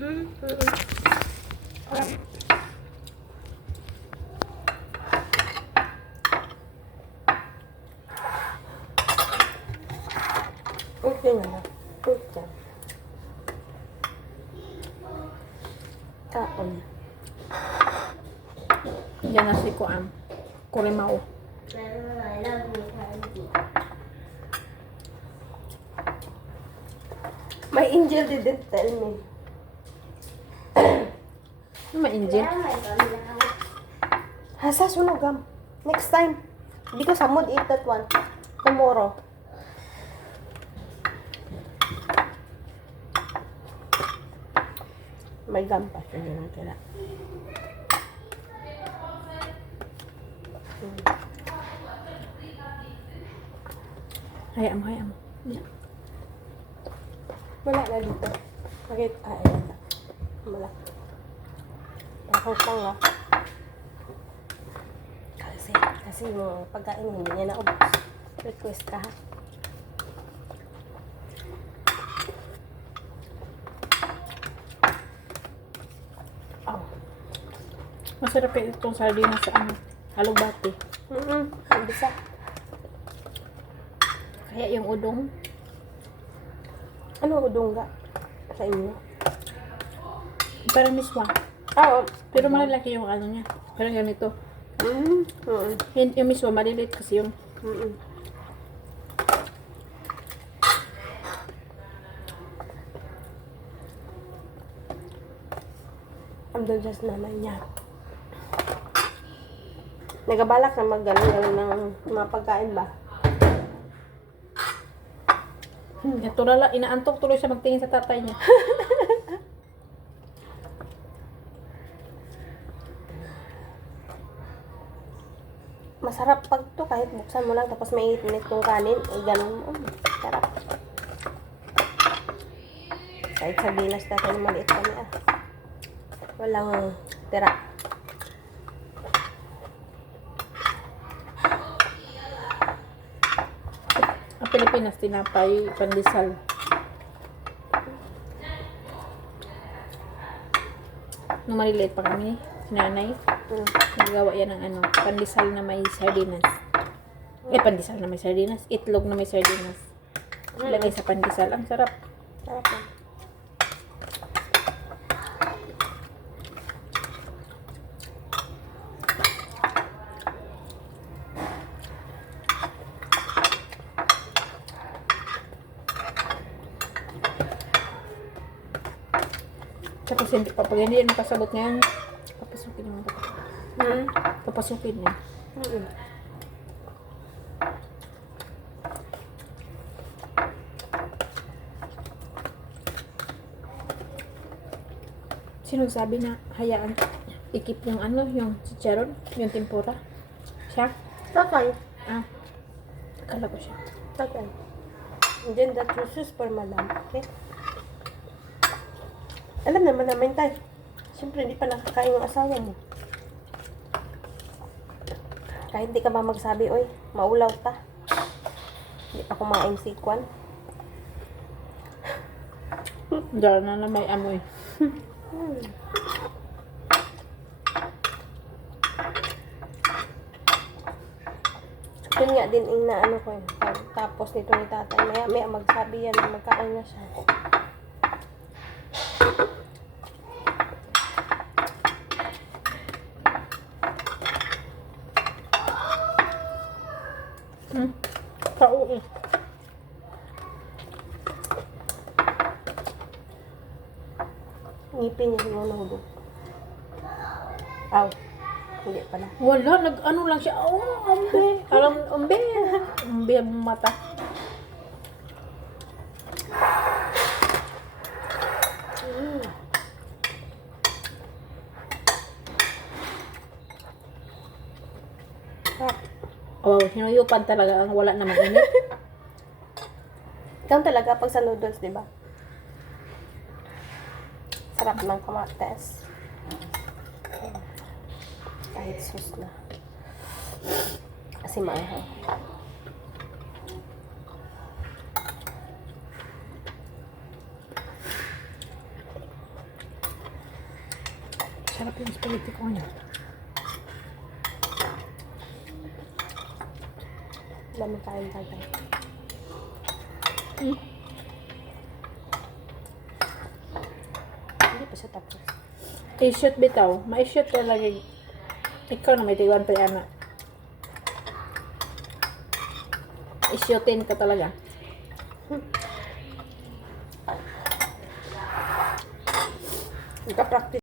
Okay na na. Okay. Kaon. Yan na si Kuam. Kurimaw. My angel didn't tell me. Ano ma-engine? Hasa sunogam. Next time. Hindi ko samod eat that one. Tomorrow. May gam pa. Hindi lang tira. Hayaan mo, hayaan mo. Yeah. Wala na dito. Bakit? Ayan na. Wala. Tapos lang nga. Kasi yung pagkain hindi niya naubos. Request ka ha. Oh. Masarap yung itong sardinas sa ano. Halubati. Ang bisa. Kaya yung udong. Ano udong ka sa inyo? Parang miswa. Oo. Pero malalaki yung ano niya. Parang ganito. Yung miswa, maliliit kasi yung Andun just naman niya. Nagabalak na mag-galing ng mga pagkain ba? Ito lala, inaantok tuloy siya magtingin sa tatay niya. Masarap pag to kahit buksan mo lang tapos may init yung kanin. Ganun mo. Sarap. Kahit sardinas natin maliit kami ah. Walang tira. Ang Pilipinas, tinapay, pandesal. Nung maliliit pa kami, si nanay, nagawa yan ng ano, pandesal na may sardinas. Pandesal na may sardinas. Itlog na may sardinas. Ilagay sa pandesal. Ang sarap. Sarap yan. Tapos hindi pa, pag hindi yan nakasabot ngayon, papasukin naman ito. Papasukin niya. Sino sabi na hayaan ikip yung ano, yung chicharon, yung tempura? Siya? Takay. Ah, akala ko siya. Takay. And then that juices for madam. Okay? Alam naman namin tayo. Siyempre, hindi pa nakakain yung asawa mo. Kahit hindi ka ba magsabi, oy, maulaw ta. Hindi pa kumain si Kwan. Diyan na may amoy. Yun nga din yung naano ko yun. Tapos nito ni tatay, maya magsabi yan na magkain na siya. Pauwi. Ngipin niya yung nahulog. Aw. Hindi pala. Wala, nag-ano lang siya. Oh, ambe. Alam, ambe. Ambe ang mata. Oh, hinuyupan talaga ang wala namang init. Ikaw talaga pag sa noodles, di ba? Sarap ng kamates. Kahit sauce na. Kasi maanghang. Sarap yung spaghetti ko niya. Dami kain tatay. Hindi pa siya tapos. I-shoot bitaw. Ma-shoot talaga. Ikaw na may tiguan pa yan. I-shootin ka talaga. Nagka-practice